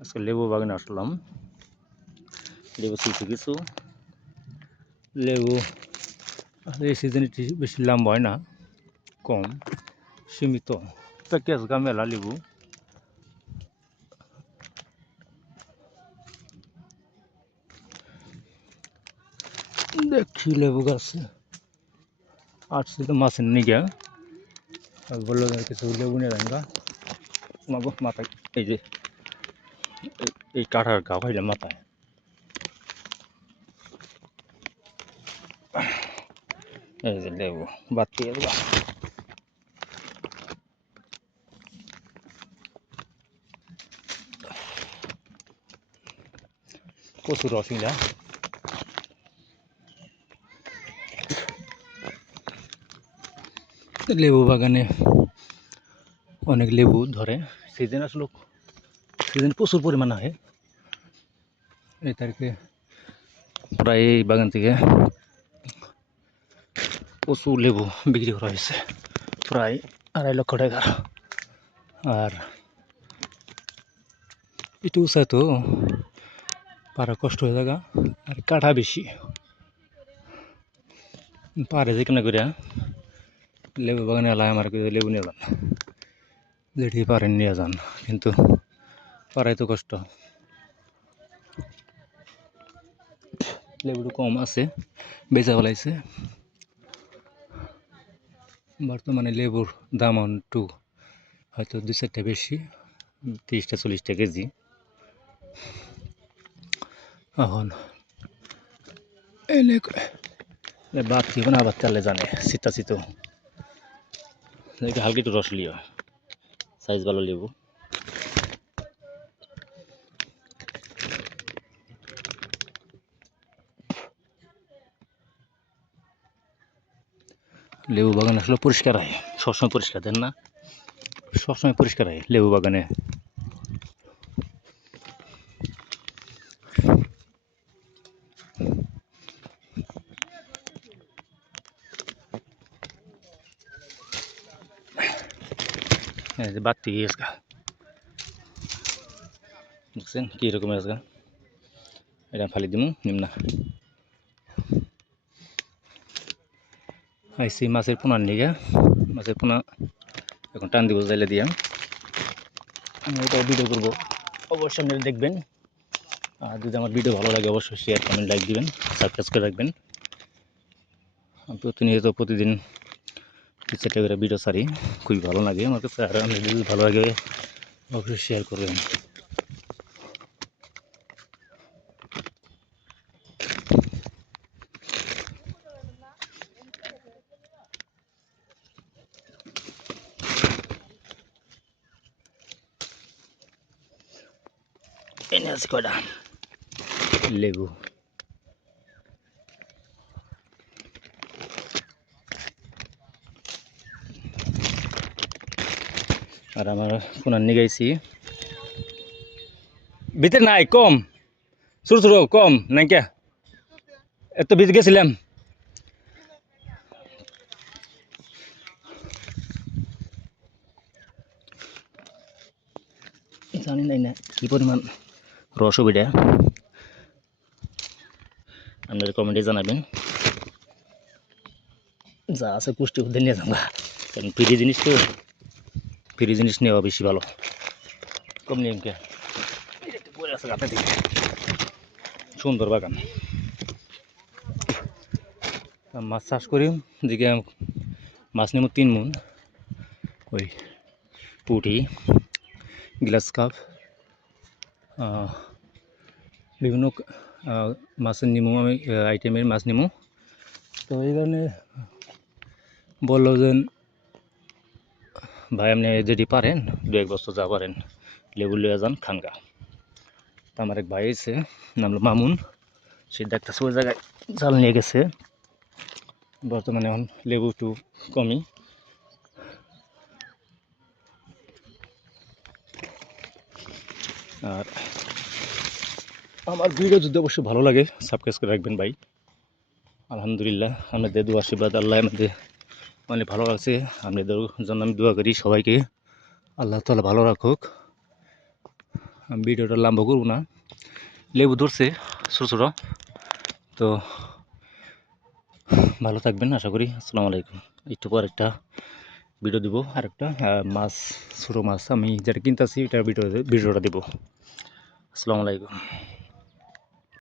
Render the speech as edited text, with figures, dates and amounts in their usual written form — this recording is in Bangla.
আজকে লেবু বাগানে আসলাম। লেবু ছিলছি কিছু। লেবু এই সিজনে বেশি লম্বা হয় না, কম সীমিত। প্যাকেজ গা মেলা লেবু। দেখি লেবু গাছে আসছে তো মাছের নিগে বললো কিছু লেবু নিয়ে যান গা। মাথায় এই যে এই কাঠার গা ভাইলে মাথায় এই যে লেবু বাতি প্রচুর অসুবিধা। লেবু বাগানে অনেক লেবু ধরে। সিজন আসলে সিজন প্রচুর পরিমাণে হয়। এই তারিখে প্রায় এই বাগান থেকে প্রচুর লেবু বিক্রি করা হয়েছে, প্রায় 2.5 লক্ষ টাকার। আর একটু উঁচা তো পারা কষ্ট হয়ে থাকা, আর কাঠা বেশি পারে যেখানে করে লেবু বাগানে এলায় আমার লেবু নিয়ে যান, যেটি পারেন নিয়ে যান, কিন্তু পারাই তো কষ্ট। লেবুটা কম আছে, বেচা ফেলাইছে। বর্তমানে লেবুর দাম একটু হয়তো 2-4টা বেশি, 30-40 কেজি। এখন এনে বাড়তি না আবার তেলে জানে শীতা শীত হালকা একটু রস লিও, সাইজ ভালো লেবু। লেবু বাগান আসলে পরিষ্কার হয়, সবসময় পরিষ্কার দেন না, সবসময় পরিষ্কার হয় লেবু বাগানে। বাড়তি আজকা দেখছেন কি রকমের আজকা, এটা ফালি দিমু নিমনা। আইসি মাছের পোনার নিগে, মাছের পোনা এখন টান দিব জাইলে দিয়া। আমি এটাও ভিডিও করবো, অবশ্যই আপনারা দেখবেন। আর যদি আমার ভিডিও ভালো লাগে অবশ্যই শেয়ার কমেন্ট লাইক দিবেন, সাবস্ক্রাইব করে রাখবেন। প্রতিনিয়ত প্রতিদিন 3-4টা করে ভিডিও ছাড়ি, খুবই ভালো লাগে আমার কাছে। আর আমি যদি ভালো লাগে অবশ্যই শেয়ার করবেন। এনে আছে কয়টা লেবু। আর আমার কোনার নিগাইছি ভিতরে নাই, কম ছোট ছোট কম নাই কে এত ভিতরে গেছিলাম। জানি নাই না কি পরিমাণ রস সুবিধা, আপনারা কমেন্টে জানাবেন। যা আছে পুষ্টি উদ্ধার নিয়ে যাবা, কারণ ফ্রি জিনিস তো, ফ্রি জিনিস নেওয়া বেশি ভালো। কম নিয়ম কে পড়ে আছে গাতে দিকে, সুন্দর বাগান। মাছ চাষ করি দিকে মাছ নেব 3 মণ, ওই পুঁটি, গ্লাস কাপ, বিভিন্ন মাছের নিমু, আমি আইটেমের মাছ নিমু। তো এই কারণে বললো যে ভাই আপনি যদি পারেন 2-1 বছর যা পারেন লেবু লিয়ে যান খানগা। তো আমার এক ভাই আছে নাম হলো মামুন, সে দেখতেছে ওই জায়গায় জাল নিয়ে গেছে। বর্তমানে এখন লেবু একটু কমই। আর আমার ভিডিও যদি অবশ্যই ভালো লাগে সাবস্ক্রাইব করে রাখবেন ভাই। আলহামদুলিল্লাহ আপনাদের দোয়া আশীর্বাদ আল্লাহ আমাদের অনেক ভালো লাগছে। আপনাদের জন্য আমি দোয়া করি সবাইকে আল্লাহ তাআলা ভালো রাখুক। আমি ভিডিওটা লম্বা করবো না। লেবু ধরছে ছোটো ছোটো। তো ভালো থাকবেন আশা করি। আসসালামু আলাইকুম। একটু পর একটা ভিডিও দিব, আরেকটা মাছ, ছোটো মাছ আমি যেটা কিনতেছি এটা ভিডিওটা দিব। আসসালামু আলাইকুম।